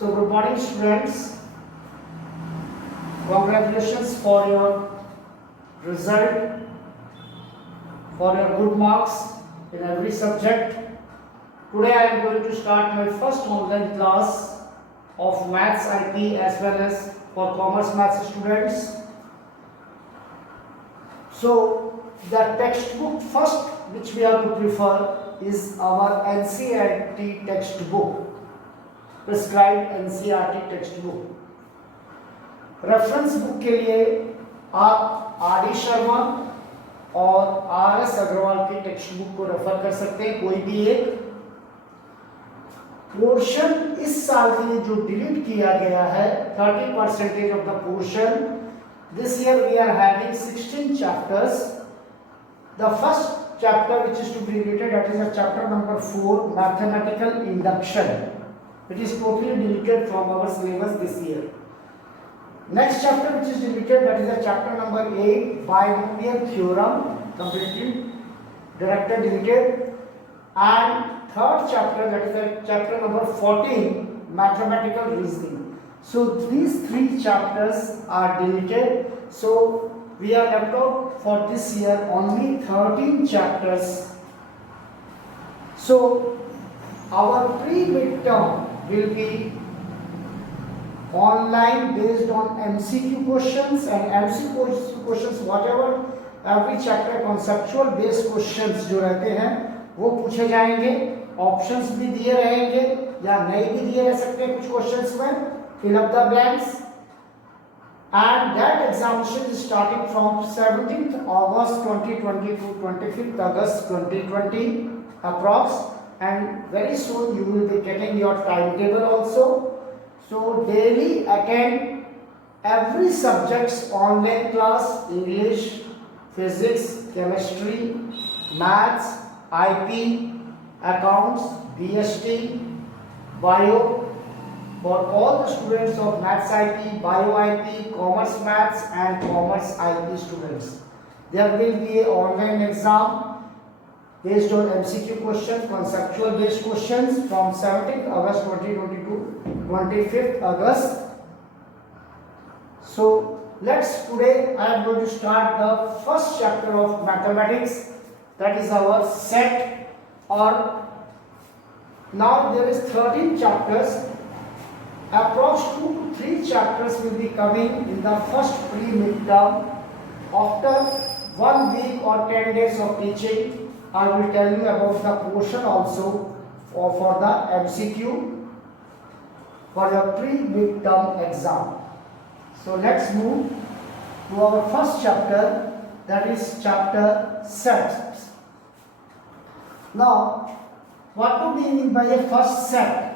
So good morning students, congratulations for your result, for your good marks in every subject. Today I am going to start my first online class of Maths IP as well as for Commerce Maths students. So the textbook first which we have to prefer is our NCERT textbook, prescribed NCERT textbook. Reference book के लिए आप RD. Sharma और RS. Agarwal की text book को refer कर सकते हैं, कोई भी एक। पोर्शन इस साल के लिए जो डिलीट किया गया है 30% of the portion. This year we are having 16 chapters. The first chapter which is to be deleted, that is a chapter number 4, mathematical induction. It is totally deleted from our syllabus this year. Next chapter which is deleted, that is a chapter number 8, binomial theorem, completely directed deleted. And third chapter, that is a chapter number 14, mathematical reasoning. So these three chapters are deleted. So we are left out for this year only 13 chapters. So our pre-midterm will be online based on MCQ questions, and MCQ questions whatever every chapter conceptual based questions जो रहते हैं वो पूछे जाएंगे। Options भी दिए रहेंगे या नहीं भी दिए रह सकते हैं कुछ क्वेश्चंस में। fill up the blanks. And that examination is starting from 17th August 2020 to 25th August 2020 approx, and very soon you will be getting your timetable also. So daily attend every subject's online class: English, Physics, Chemistry, Maths, IP, Accounts, BST, Bio. For all the students of Maths IP, Bio IP, Commerce Maths and Commerce IP students, there will be an online exam based on MCQ questions, conceptual based questions from 17th August 2020 to 25th August. So today I am going to start the first chapter of mathematics, that is our set. Or now there is 13 chapters. Approx 2 to 3 chapters will be coming in the first pre-midterm. After 1 week or 10 days of teaching, I will tell you about the portion also for the MCQ for the pre-midterm exam. So let's move to our first chapter, that is chapter sets. Now, what do we mean by a first set?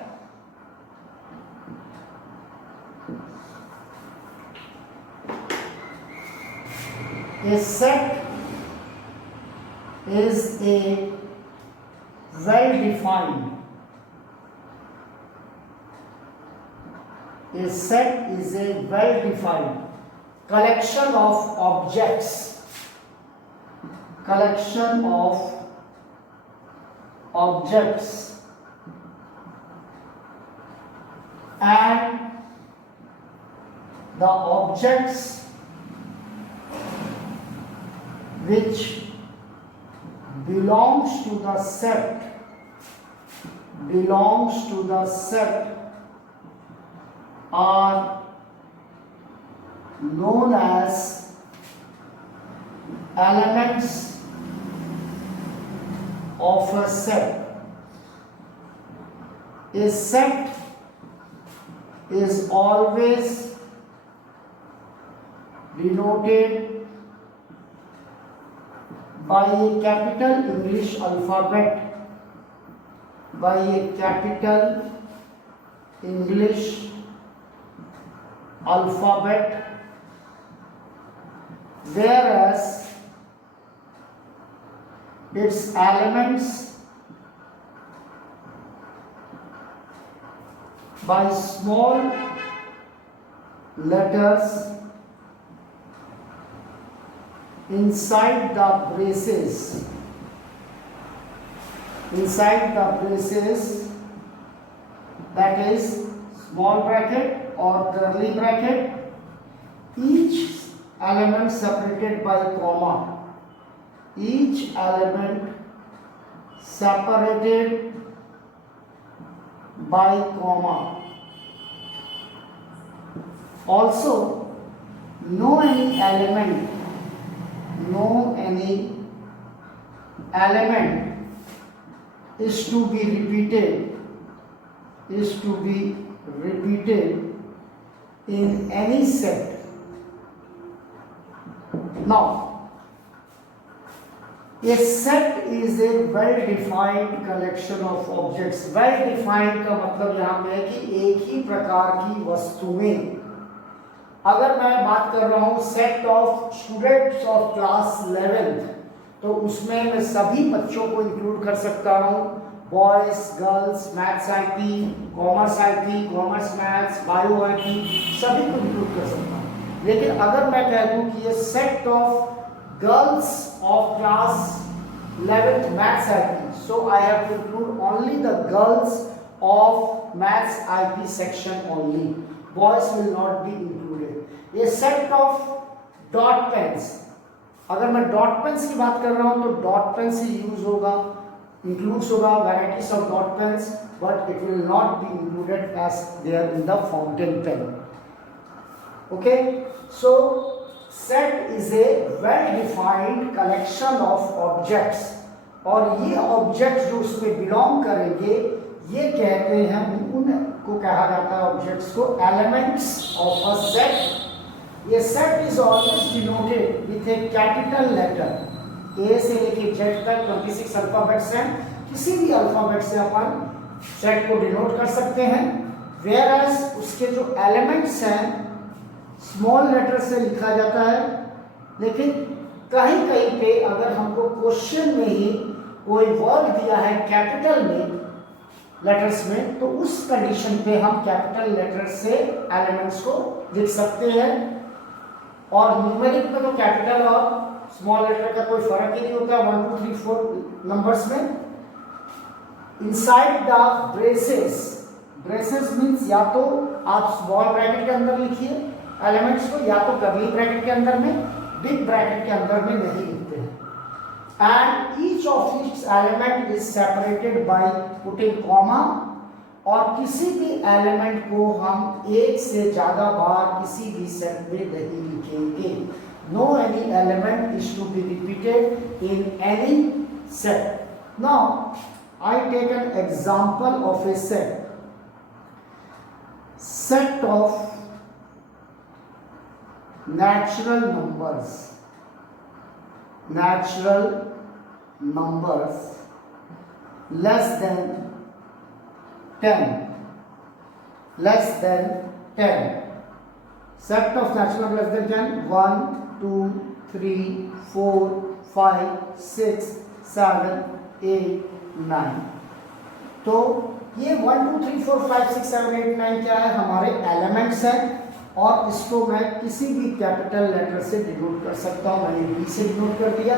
A set is a well-defined. A set is a well-defined collection of objects. Collection of objects, and the objects which belongs to the set are known as elements of a set. A set is always denoted by a capital English alphabet, by a capital English alphabet, whereas its elements by small letters inside the braces, that is small bracket or curly bracket, each element separated by comma, each element separated by comma. Also, no any element is to be repeated in any set. Now, a set is a well defined collection of objects. well defined का मतलब यहाँ पे है कि एक ही प्रकार की वस्तुएं. अगर मैं बात कर रहा हूँ set of students of class 11th, तो उसमें मैं सभी बच्चों को इंक्लूड कर सकता हूँ. Boys, girls, maths IT, commerce IT, commerce maths, bio IT, सभी को इंक्लूड कर सकता हूँ. लेकिन अगर मैं कह दूँ कि ये set of girls of class 11th maths IT, so I have to include only the girls of maths IT section only. Boys will not be included. A set of dot pens. अगर मैं dot pens की बात कर रहा हूँ तो dot pens ही use होगा, includes होगा varieties of dot pens, but it will not be included as there in the fountain pen. Okay, so set is a well defined collection of objects, और ये ऑब्जेक्ट्स जो उसमें belong करेंगे ये कहते हैं, उनको कहा जाता है ऑब्जेक्ट्स को एलिमेंट्स ऑफ अ सेट. ये set is always denoted with a capital letter. A से लेके जेड तक 26 अल्फाबेट्स हैं. किसी भी अल्फाबेट से अपन सेट को डिनोट कर सकते हैं. वेयर एज उसके जो एलिमेंट्स हैं स्मॉल लेटर से लिखा जाता है. लेकिन कहीं कहीं पे अगर हमको क्वेश्चन में ही कोई वर्ड दिया है कैपिटल में लेटर्स में, तो उस कंडीशन पे हम कैपिटल लेटर से एलिमेंट्स को लिख सकते हैं. और न्यूमेरिक में तो कैपिटल और स्मॉल लेटर का कोई फर्क ही नहीं होता. 1 2 3 4 नंबर्स में inside the braces, braces means या तो आप स्मॉल ब्रैकेट के अंदर लिखिए एलिमेंट्स को, या तो कर्ली ब्रैकेट के अंदर में, बिग ब्रैकेट के अंदर में नहीं लिखते हैं. And each of each element is separated by putting comma. और किसी भी एलिमेंट को हम एक से ज्यादा बार किसी भी सेट में नहीं लिखेंगे. No any element is to be repeated in any set. Now I take an example of a set of natural numbers less than 10 set of natural numbers less than 10 1 2 3 4 5 6 7 8 9. तो ये 1 2 3 4 5 6 7 8 9 क्या है? हमारे एलिमेंट्स हैं. और इसको मैं किसी भी कैपिटल लेटर से डिनोट कर सकता हूँ. मैंने बी से डिनोट कर दिया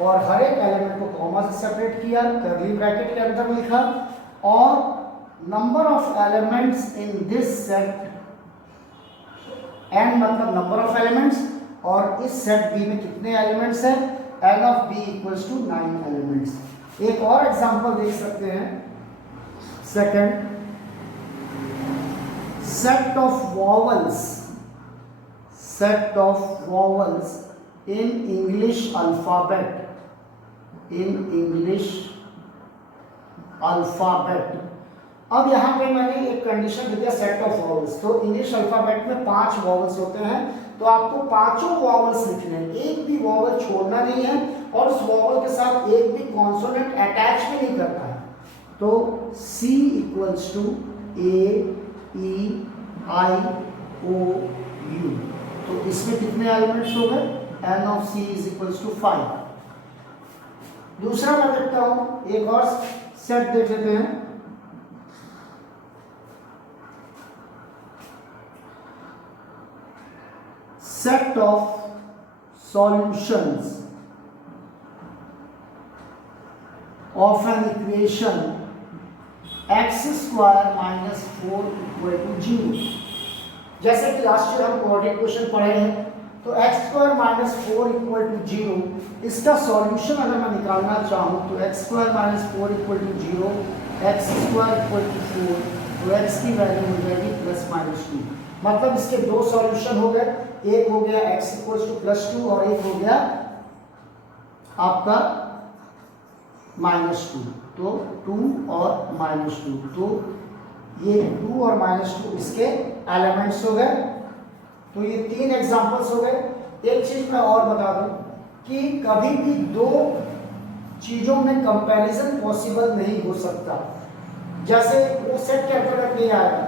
और हर एक एलिमेंट को कॉमा से सेपरेट किया, कर्ली ब्रैकेट के अंदर लिखा. और number of elements in this set, n मतलब नंबर ऑफ एलिमेंट्स, और इस सेट बी में कितने एलिमेंट्स हैं? N of B equals to 9 elements. एक और एग्जांपल देख सकते हैं. Second, set of vowels in English alphabet. अब यहाँ पे मैंने एक कंडीशन दिया सेट ऑफ वॉवल्स. तो इंग्लिश अल्फाबेट में 5 वॉवल्स होते हैं, तो आपको पांचों वॉवल्स लिखने हैं. एक भी वॉवल छोड़ना नहीं है और उस वॉवल के साथ एक भी कॉन्सोनेंट अटैच भी नहीं करना है. तो C equals to A E I O U. तो इसमें कितने एलिमेंट्स हो गए? n of C is equals to 5. दूसरा मैं देखता हूं, एक और सेट देख लेते हैं. Set of solutions of an equation x square minus 4 equal to 0। जैसे कि लास्ट ईयर हम कोऑर्डिनेट क्वेश्चन पढ़े हैं, तो x square minus 4 equal to 0, इसका सॉल्यूशन अगर मैं निकालना चाहूँ तो x square minus 4 equal to 0, x square equal to 4, तो एक्स की वैल्यू हो जाएगी प्लस माइनस 2। मतलब इसके दो सॉल्यूशन हो गए, एक हो गया x इक्वल टू प्लस 2 और एक हो गया आपका माइनस 2। तो 2 और माइनस 2, तो ये 2 और माइनस 2 इसके एलिमेंट्स हो गए। तो ये 3 एग्जांपल्स हो गए। एक चीज मैं और बता दूं कि कभी भी दो चीजों में कंपैरिजन पॉसिबल नहीं हो सकता। जैसे वो सेट के अंतर्गत नहीं आएगा,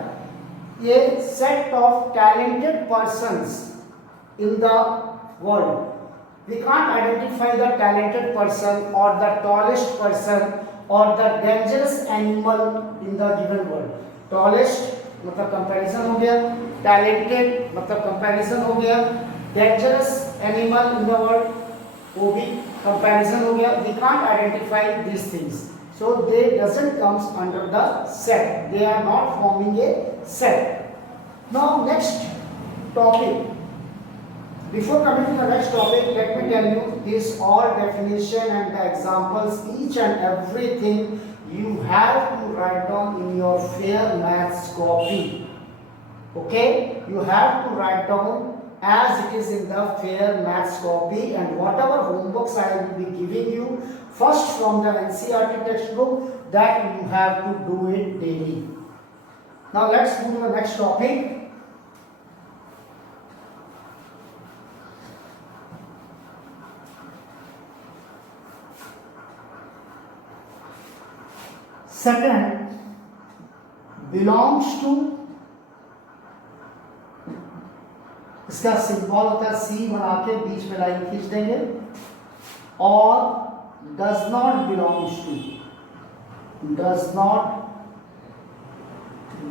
ये set of talented persons in the world, we can't identify the talented person or the tallest person or the dangerous animal in the given world. Tallest मतलब कंपैरिजन हो गया, talented मतलब कंपैरिजन हो गया, dangerous animal in the world वो भी comparison हो गया। We can't identify these things, so they doesn't comes under the set. They are not forming a set. Now next topic. Before coming to the next topic, let me tell you this all definition and the examples, each and everything you have to write down in your fair maths copy. Okay, you have to write down as it is in the fair maths copy, and whatever homeworks I will be giving you first from the NCERT textbook, that you have to do it daily. Now let's move to the next topic. Second, belongs to, इसका symbol होता है सी, बना के बीच में line खींच देंगे, और does not belongs to, does not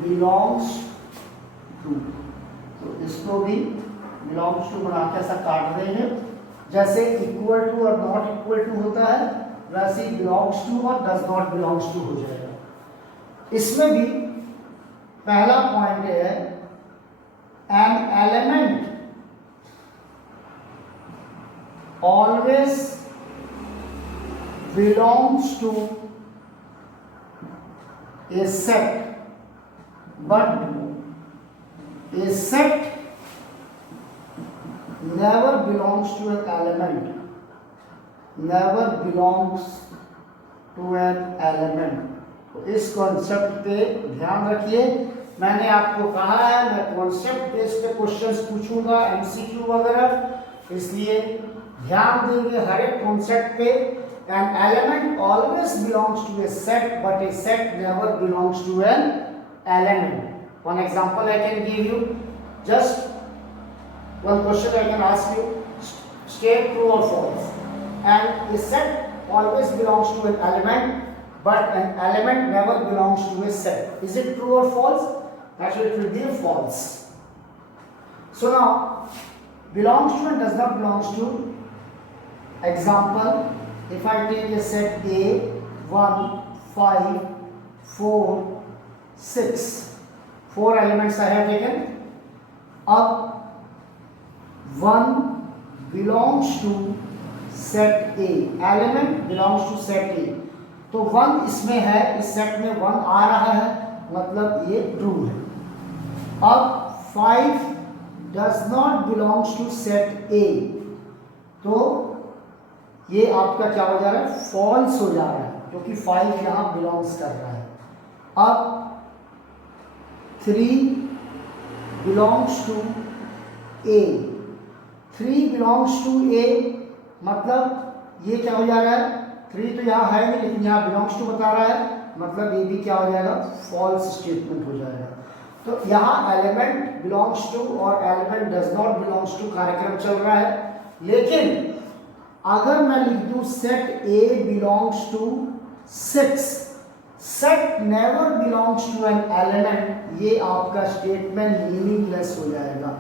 belongs to, तो इसको भी belongs to बना के ऐसा काट देंगे। जैसे इक्वल टू और नॉट इक्वल टू होता है, वैसे ही बिलोंग्स टू और डज नॉट बिलोंग्स टू हो जाएगा। इसमें भी पहला पॉइंट है, an element always belongs to a set, but a set never belongs to an element, never belongs to an element। तो इस कॉन्सेप्ट पे ध्यान रखिए। मैंने आपको कहा है मैं कॉन्सेप्ट बेस्ड पे क्वेश्चंस पूछूंगा, एमसीक्यू वगैरह, इसलिए ध्यान देंगे हर एक कॉन्सेप्ट पे। An element always belongs to a set, but a set never belongs to an element. One example I can give you, just one question I can ask you, state true और false. And a set always belongs to an element, but an element never belongs to a set. Is it true or false? Actually, it will be false. So now, belongs to and does not belongs to. Example: if I take a set A, 1, 5, 4, 6, 4 elements I have taken. Up 1 belongs to set A, element belongs to set A, तो 1 इसमें है, इस set में 1 आ रहा है, मतलब ये true है। अब 5 does not belongs to set A, तो ये आपका क्या हो जा रहा है, फॉल्स हो जा रहा है, क्योंकि 5 यहां बिलोंग्स कर रहा है। अब 3 belongs to A, 3 belongs to A, मतलब ये क्या हो जा रहा है, 3 तो यहाँ है नहीं, लेकिन यहाँ बिलोंग्स टू बता रहा है, मतलब ये भी क्या हो जाएगा, फॉल्स स्टेटमेंट हो जाएगा। तो यहाँ एलिमेंट बिलोंग्स टू और element does not belongs to कार्यक्रम चल रहा है। लेकिन अगर मैं लिख दूं set A belongs to 6, set never belongs to an element, ये आपका स्टेटमेंट मीनिंगलेस हो जाएगा।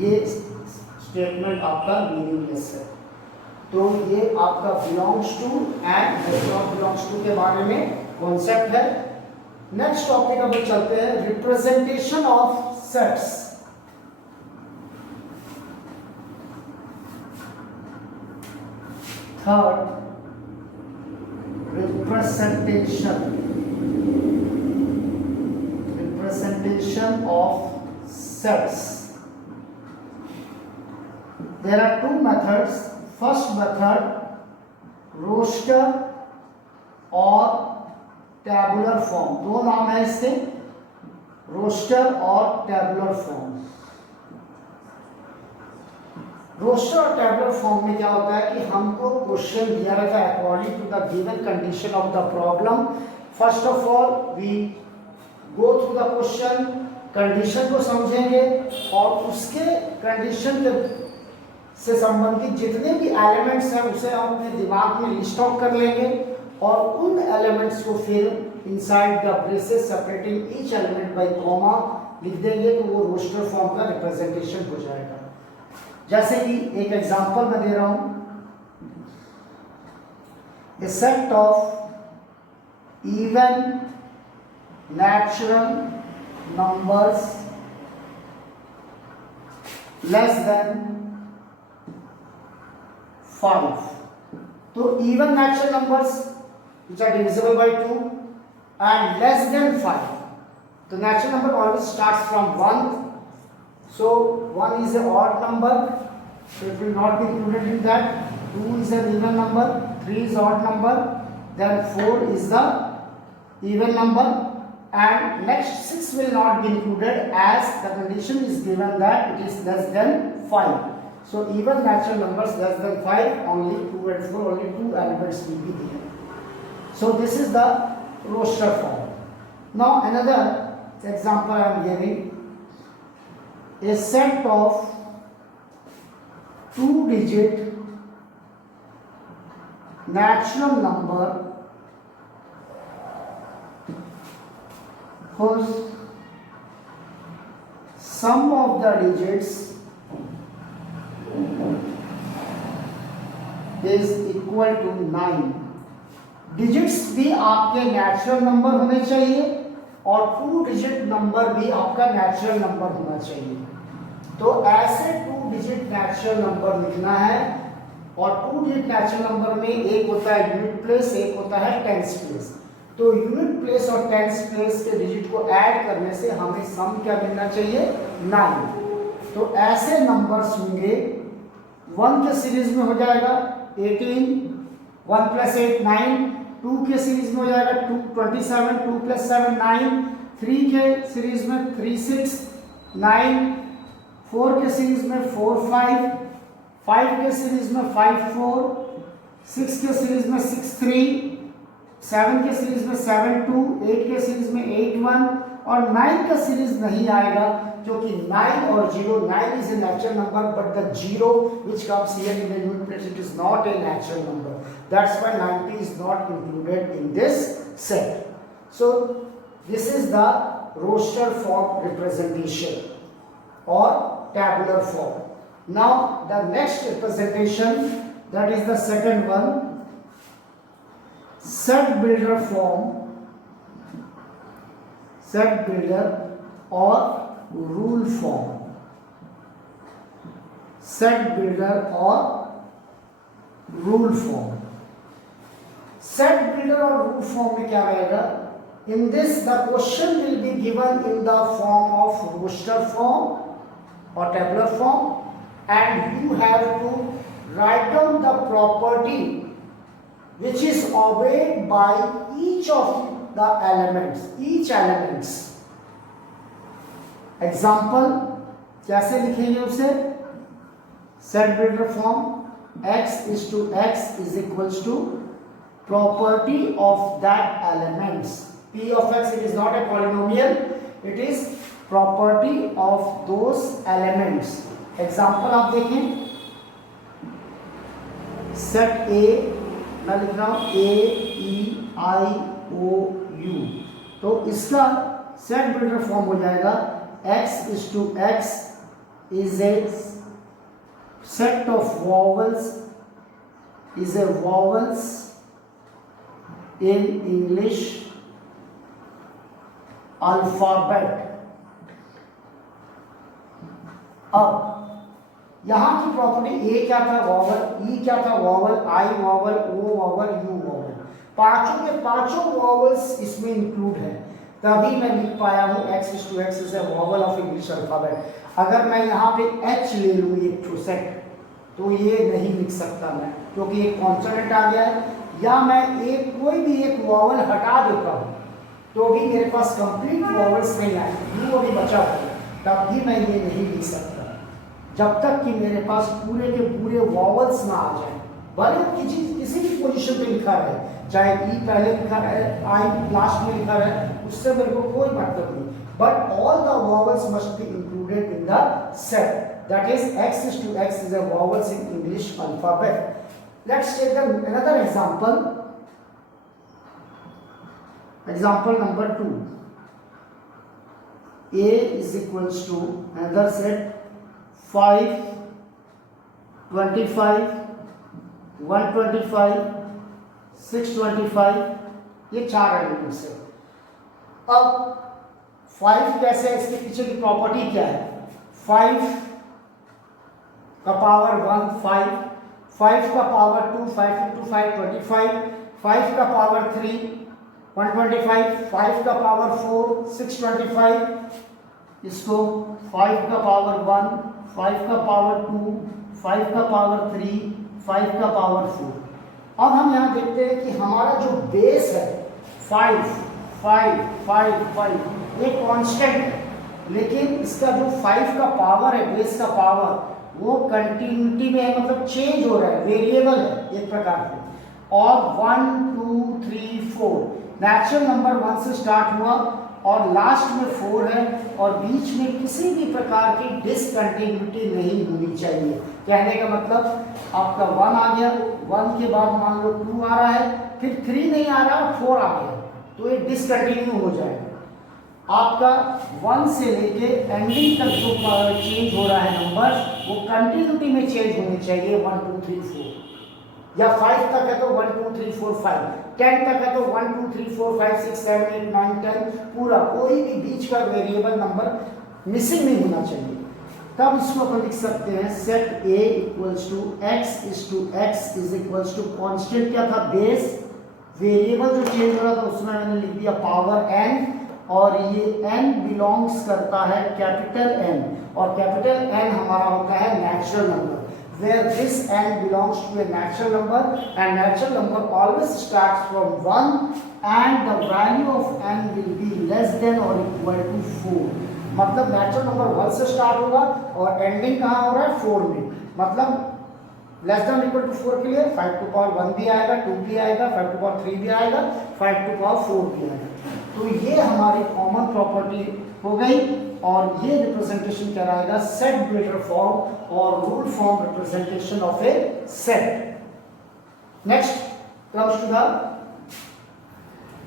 ये स्टेटमेंट आपका मीनिंगलेस है। तो ये आपका belongs to and does not belongs to के बारे में कॉन्सेप्ट है। नेक्स्ट टॉपिक अब चलते हैं, representation of sets. Third, representation of sets. There are two methods. First method, roster और tabular form, दो नाम है इसके, roster और tabular form। रोस्टर और टेबुलर फॉर्म में क्या होता है कि हमको क्वेश्चन दिया रहता है according to the given condition of the problem. First of all we go through the question, condition को समझेंगे और उसके कंडीशन के से संबंधित जितने भी एलिमेंट्स हैं उसे हम अपने दिमाग में लिस्ट आउट कर लेंगे और उन एलिमेंट्स को फिर inside the braces separating each element by comma लिख देंगे, तो वो रोस्टर फॉर्म का रिप्रेजेंटेशन हो जाएगा। जैसे कि एक एग्जांपल मैं दे रहा हूं, a set of even natural numbers less than 5। तो even natural numbers which are divisible by 2 and less than 5, the natural number always starts from 1. So 1 is an odd number, so it will not be included in that. 2 is an even number, 3 is odd number, then 4 is the even number, and next 6 will not be included as the condition is given that it is less than 5. So even natural numbers less than 5, only 2 and 4, only 2 elements will be there. So this is the roster form. Now another example I am giving, a set of 2-digit natural number whose sum of the digits is equal to 9। Digits भी आपके natural number होने चाहिए और 2 digit number भी आपका natural number होना चाहिए। तो ऐसे 2 डिजिट नेचुरल नंबर लिखना है और 2 डिजिट नेचुरल नंबर में एक होता है यूनिट प्लेस, एक होता है टेंस प्लेस। तो यूनिट प्लेस और टेंस प्लेस के डिजिट को ऐड करने से हमें सम क्या मिलना चाहिए, 9। तो ऐसे नंबर्स होंगे, 1 के सीरीज में हो जाएगा 18, 1 + 8 9, 2 के सीरीज में हो जाएगा 27, 2 + 7 9, 3 के सीरीज में 3 6 9, 4 के सीरीज में 4 5, 5 के सीरीज में 5 4, 6 के सीरीज में 6 3, 7 के सीरीज में 7 2, 8 के सीरीज में 8 1 और 9 का सीरीज नहीं आएगा क्योंकि 9 और 0, 9 is a natural number but the 0 which comes here in the unit place, it is not a natural number. That's why 90 is not included in this set. So this is the roster form representation or tabular form. Now the next representation, that is the second one, set builder form, set builder or rule form, set builder or rule form। set builder or rule form में क्या रहेगा, in this the question will be given in the form of roster form or tabular form and you have to write down the property which is obeyed by each of the elements, each elements। Example कैसे लिखेंगे उसे, set builder form x is to x is equals to property of that elements, p of x, it is not a polynomial, it is property of those elements। Example आप देखें, set a मैं लिख रहा हूं a e i o u, तो इसका set builder form हो जाएगा x is to x is a set of vowels is a vowels in English alphabet. अब यहाँ की प्रॉपर्टी ए क्या था वॉवल, ई क्या था vowel, I vowel, O vowel, U vowel, पांचों के पांचों वॉवल्स इसमें इंक्लूड है, तभी मैं लिख पाया हूँ x is a vowel of English alphabet. अगर मैं यहाँ पे h ले लूँ एक टू सेट तो ये नहीं लिख सकता मैं, क्योंकि एक कॉन्सोनेंट आ गया है, या मैं एक कोई भी एक वॉवल हटा देता हूँ तो भी मेरे पास कंप्लीट वॉवल्स नहीं आए, यू अभी बचा हुआ है, तब भी मैं ये नहीं लिख सकता जब तक कि मेरे पास पूरे के पूरे वॉवल्स ना आ जाए। भले किसी भी पोजीशन पे लिखा रहे, चाहे ई पहले लिखा है, आई लास्ट में लिखा है, उससे मेरे को कोई मतलब नहीं, but all the vowels must be included in the set, that is x is a vowels in English alphabet. Let's take another example. Example number 2. A is equals to another set 5, 25, 125, 625, ये चार elements है। अब 5 कैसे है, इसके पीछे की property क्या है? 5 का पावर 1 5, 5 का पावर 2 5 into 5 25, 5 का पावर 3 125, 5 का पावर 4 625, इसको 5 का पावर 1 5 का पावर 2 5 का पावर 3 5 का पावर 4। अब हम यहाँ देखते हैं कि हमारा जो बेस है 5 5 5 5 ये कांस्टेंट है, लेकिन इसका जो 5 का पावर है, बेस का पावर, वो कंटिन्यूटी में है, मतलब चेंज हो रहा है, वेरिएबल है एक प्रकार से। और 1 2 3 4 नेचुरल नंबर 1 से स्टार्ट हुआ और लास्ट में 4 है, और बीच में किसी भी प्रकार की डिसकंटिन्यूटी नहीं होनी चाहिए। कहने का मतलब आपका 1 आ गया, 1 के बाद मान लो 2 आ रहा है, फिर 3 नहीं आ रहा, 4 आ गया, तो ये डिसकंटिन्यू हो जाएगा। आपका 1 से लेके एंडिंग तक जो चेंज हो रहा है नंबर, वो कंटिन्यूटी में चेंज होने चाहिए 1 2 3 4, या 5 तक है तो 1 2 3 4 5, 10 तक है तो 1 2 3 4 5 6 7 8 9 10, पूरा कोई भी बीच का वेरिएबल नंबर मिसिंग नहीं होना चाहिए। तब इसको अपन लिख सकते हैं set A equals to x is equals to constant क्या था, बेस, वेरिएबल जो चेंज हो रहा था उसमें मैंने लिख दिया पावर n, और ये n बिलोंग्स करता है कैपिटल N, और कैपिटल N हमारा होता है natural number, where this n belongs to a natural number, and natural number always starts from 1 and the value of n will be less than or equal to 4। मतलब natural number 1 से start होगा और ending कहाँ हो रहा है 4 में, मतलब लेस देन इक्वल टू 4 के लिए 5 टू पावर 1 भी आएगा, 2 भी आएगा, 5 टू पावर 3 भी आएगा, 5 टू पावर 4 भी आएगा। तो ये हमारी कॉमन प्रॉपर्टी हो गई, और ये रिप्रेजेंटेशन कहलाएगा सेट बिल्डर फॉर्म और rule form representation of a set. Next comes to the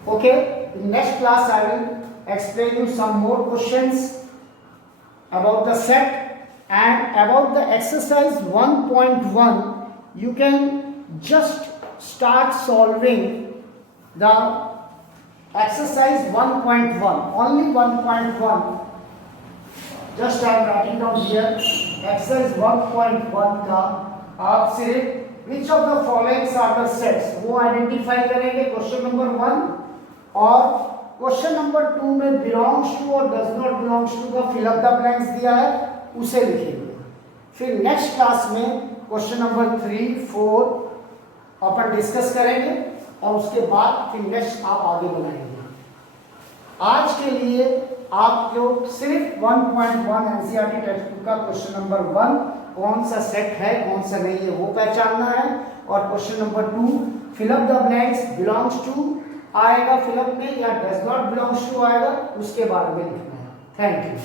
okay, in next class I will explain you some more questions about the set, and about the exercise 1.1 you can just start solving the exercise 1.1, only 1.1, just I am writing down here exercise 1.1 का आप सिर्फ which of the following are the sets वो identify करेंगे question number 1, और question number 2 में belongs to और does not belongs to का fill up the blanks दिया है उसे लिखेंगे। फिर नेक्स्ट क्लास में क्वेश्चन नंबर 3 4 अपन डिस्कस करेंगे, और उसके बाद फिर नेक्स्ट आप आगे बढ़ाएंगे। आज के लिए आप लोग सिर्फ 1.1 एनसीईआरटी टेक्स्ट बुक का क्वेश्चन नंबर 1 कौन सा सेट है कौन सा नहीं है वो पहचानना है, और question number 2 fill up the blanks belongs to आएगा फिल अप में या डज नॉट बिलोंग्स टू आएगा, उसके बारे में लिखना है। Thank you.